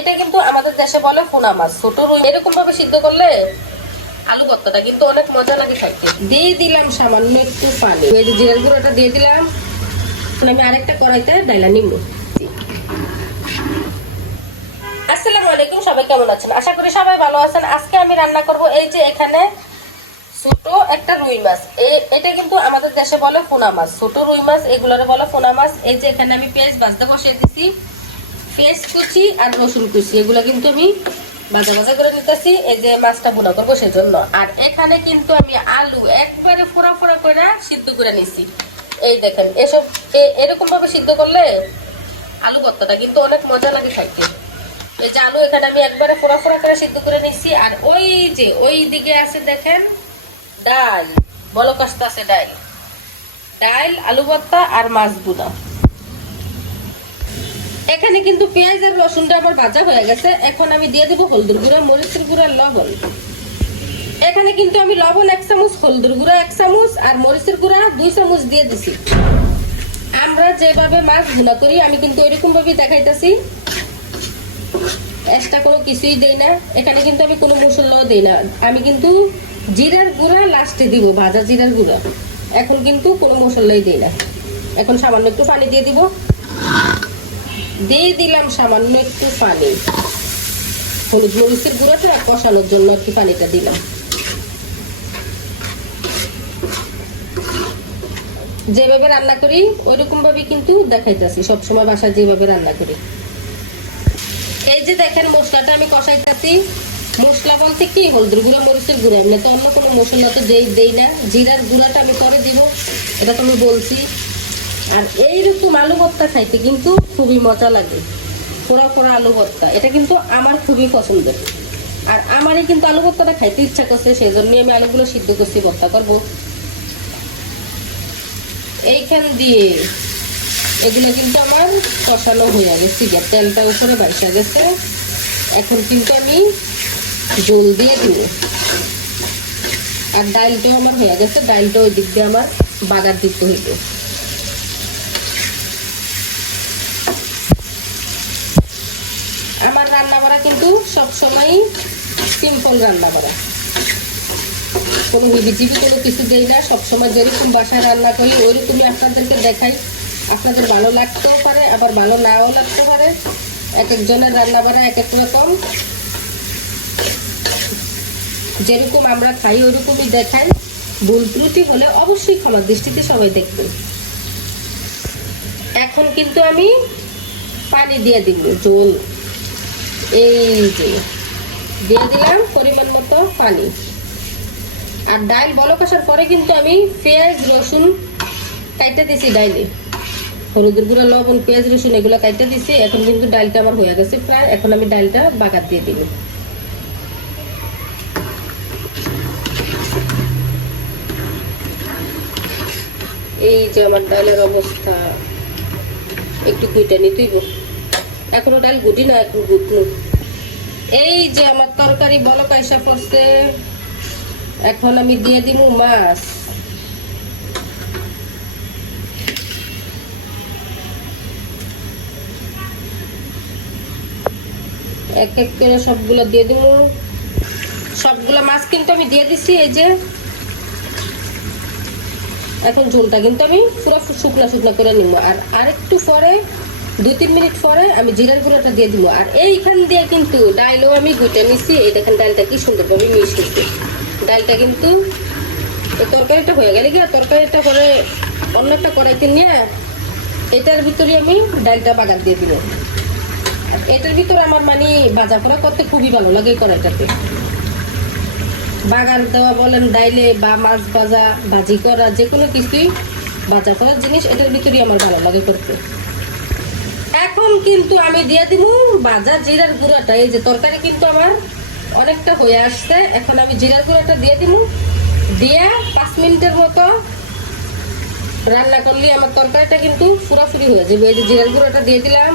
এটা কিন্তু আমাদের দেশে বলে ফোনা মাছ। ছোট রুই এরকম ভাবে সিদ্ধ করলে আলু ভর্তাটা কিন্তু অনেক মজা লাগে খাইতে দিয়ে দিলাম সামান্য একটু পানি। এই যে জিরার গুঁড়োটা দিয়ে দিলাম। আমি আরেকটা কড়াইতে ডাইলা নিব। আসসালামু আলাইকুম সবাই কেমন আছেন? আশা করি সবাই ভালো আছেন। আজকে আমি রান্না করব এই যে এখানে ছোট একটা রুই মাছ। এটা কিন্তু আমাদের দেশে বলে ফোনা মাছ। ছোট রুই মাছ এগুলোরে বলে ফোনা মাছ। এই যে এখানে আমি পেঁয়াজ ভাজতে বসিয়ে দিছি। পেঁয়াজ কুচি আর রসুন কুচি, এগুলো কিন্তু আমি ভাজা ভাজা করে নিতেছি। এই যে মাছটা বোনা করব সেজন্য। আর এখানে কিন্তু আমি আলু একবারে ফোড়া ফোড়া করে সিদ্ধ করে নিছি। এই দেখেন, এসব এরকম ভাবে সিদ্ধ করলে আলু ভর্তাটা কিন্তু অনেক মজা লাগে খাইতে। এই যে আলু এখানে আমি একবারে ফোড়া ফোড়া করে সিদ্ধ করে নিচ্ছি আর ওই যে ওই দিকে আছে দেখেন, ডাল। বলো কষ্ট আছে ডাল। ডাল, আলু ভর্তা আর মাছ বুনা এখানে কিন্তু পেঁয়াজ আর রসুনটা আমার ভাজা হয়ে গেছে। এখন আমি দিয়ে দেবো হলদুর গুঁড়া, মরিচের গুঁড়া, লবণ। এখানে কিন্তু আমি লবণ এক চামচ, হলদুর গুঁড়া এক চামচ আর মরিচের গুঁড়া দুই চামচ দিয়ে দিছি। আমরা যেভাবে মাছ ভুনা করি, আমি কিন্তু ওইরকম ভাবেই দেখাইতেছি। এক্সট্রা কোনো কিছুই দেই না। এখানে কিন্তু আমি কোনো মশলাও দেই না। আমি কিন্তু জিরার গুঁড়া লাস্টে দিব, ভাজা জিরার গুঁড়া। এখন কিন্তু কোনো মশলাই দেই না। এখন সামান্য একটু পানি দিয়ে দিব। দিয়ে দিলাম সামান্য একটু পানি। হলুদ মরিচের গুঁড়োটা কষানোর জন্য একটু পানিটা দিলাম। যেভাবে রান্না করি ওইরকম ভাবে কিন্তু দেখাইতেছি। সবসময় বাসায় যেভাবে রান্না করি। এই যে দেখেন মশলাটা আমি কষাইতেছি। মশলা বলতে কি? হলদুর গুঁড়া, মরিচের গুঁড়া। এমনি তো অন্য কোনো মশলা তো দেই দেই না। জিরার গুঁড়াটা আমি পরে দিব। এটা তো আমি বলছি। আর এইরকম আলু ভর্তা খাইতে কিন্তু খুবই মজা লাগে। পোড়া পোড়া আলু ভর্তা। এটা কিন্তু আমার খুবই পছন্দের। আর আমারই কিন্তু আলু ভর্তাটা খাইতে ইচ্ছা করছে সেই জন্যই আমি আলুগুলো সিদ্ধ করছি, ভর্তা করব। এইখান দিয়ে এগুলো কিন্তু আমার কষানো হয়ে গেছে। গিয়া তেলটা উপরে বাইসা গেছে। এখন কিন্তু আমি জল দিয়ে দিব। আর ডালটাও আমার হয়ে গেছে। ডাইলটা ওই দিক দিয়ে আমার বাগার দিতে হইবে আমার রান্না করা কিন্তু সবসময় সিম্পল রান্না করা কোনো হিবিজিবি কোনো কিছু দেই না, সবসময় যেরকম বাসায় রান্না করি, ওইরকমই আপনাদেরকে দেখাই। আপনাদের ভালো লাগতেও পারে, আবার ভালো নাও লাগতে পারে। এক একজনের রান্না বাড়া এক এক রকম। যেরকম আমরা খাই ওরকমই দেখাই। ভুল ত্রুটি হলে অবশ্যই ক্ষমার দৃষ্টিতে সবাই দেখবেন। এখন কিন্তু আমি পানি দিয়ে দিব, জল। এই যে দিয়ে দিলাম পরিমাণ মতো পানি। আর ডাল বলো কষার পরে কিন্তু আমি পেঁয়াজ, রসুন কাইটে দিছি ডাইলে। হলুদের গুঁড়া, লবণ, পেঁয়াজ, রসুন এগুলো কাইটে দিছি, এখন কিন্তু ডালটা আমার হয়ে গেছে প্রায়, এখন আমি ডালটা বাগার দিয়ে দিব। এই যে আমার ডালের অবস্থা। একটু কুইটা নিতেইব। এখনও ডাল গুটি না, এখন গুটনু। এই যে আমার তরকারি বলো কাইসা পড়ছে, এখন আমি দিয়ে দিব মাছ। এক এক করে সবগুলো দিয়ে দিব সবগুলো মাছ কিন্তু আমি দিয়ে দিছি, এই যে। এখন ঝোলটা কিন্তু আমি পুরো শুকনা শুকনা করে নিব আর আরেকটু পরে দুই তিন মিনিট পরে আমি জিরার গুঁড়োটা দিয়ে দিব। আর এইখান দিয়ে কিন্তু ডাইলও আমি গুটে নিচ্ছি এই দেখেন ডালটা কি সুন্দরভাবে মিশ হচ্ছে ডালটা কিন্তু তরকারিটা হয়ে গেলে গিয়ে তরকারিটা করে অন্য একটা কড়াইতে নিয়ে এটার ভিতরে আমি ডালটা বাগার দিয়ে দিব। এটার ভিতরে আমার মানে ভাজা করা করতে খুবই ভালো লাগে এই কড়াইটাতে। বাগান দেওয়া বলেন, ডাইলে বা মাছ ভাজা, ভাজি করা যে কোনো কিছুই ভাজা করার জিনিস এটার ভিতরেই আমার ভালো লাগে করতে। এখন কিন্তু আমি দিয়ে দিব ভাজা জিরার গুঁড়াটা। এই যে তরকারি কিন্তু আমার অনেকটা হয়ে আসছে। এখন আমি জিরার গুঁড়াটা দিয়ে দিব দিয়ে পাঁচ মিনিটের মতো রান্না করলে, আমার তরকারিটা কিন্তু ফুরাফুরি হয়ে যাবে। এই যে জিরার গুঁড়াটা দিয়ে দিলাম।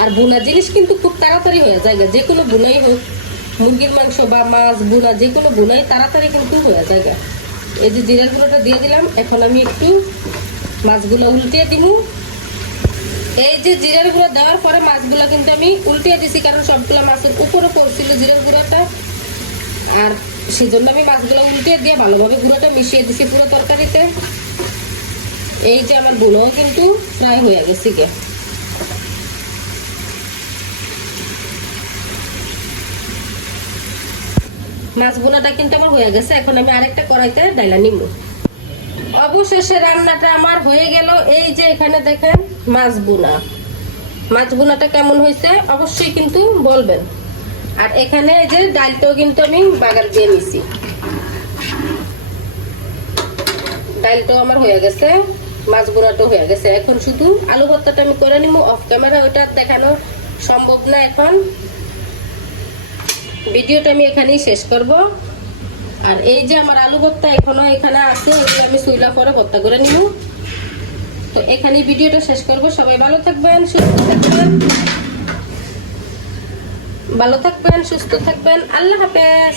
আর বুনা জিনিস কিন্তু খুব তাড়াতাড়ি হয়ে যায় যে কোনো বুনাই হোক, মুরগির মাংস বা মাছ বুনা যে কোনো বুনাই তাড়াতাড়ি কিন্তু হয়ে যায় এই যে জিরার গুঁড়োটা দিয়ে দিলাম। এখন আমি একটু মাছগুলো উল্টিয়ে দিব এই যে জিরার গুঁড়া দেওয়ার পরে মাছগুলো কিন্তু আমি উল্টিয়ে দিছি, কারণ সবগুলো মাছের উপরে পড়ছিল জিরার গুঁড়াটা আর সেই জন্য আমি মাছগুলো উল্টিয়ে দিয়ে ভালোভাবে গুঁড়োটা মিশিয়ে দিছি পুরো তরকারিতে। এই যে আমার বুনো কিন্তু প্রায় হয়ে গেছে গে মাছ বোনাটা কিন্তু আমার হয়ে গেছে, এখন আমি আরেকটা কড়াইতে ডাইলা নিব অবশেষে রান্নাটা আমার হয়ে গেল। এই যে এখানে দেখেন মাছ বোনা মাছ বোনাটা কেমন হয়েছে অবশ্যই কিন্তু বলবেন। আর এখানে এই যে ডালটাও কিন্তু আমি বাগার দিয়ে নিছি। ডালটাও আমার হয়ে গেছে মাছ বোনাটাও হয়ে গেছে। এখন শুধু আলু ভর্তাটা আমি করে নিব অফ ক্যামেরা ওইটা দেখানো সম্ভব না এখন। ভিডিওটা আমি এখানেই শেষ করব। আর এই যে আমার আলু ভর্তা এখনও এখানে আছে এগুলো আমি সুইলা পরে ভর্তা করে নিব। তো এখানেই ভিডিওটা শেষ করব। সবাই ভালো থাকবেন, সুস্থ থাকবেন। ভালো থাকবেন, সুস্থ থাকবেন। আল্লাহ হাফেজ।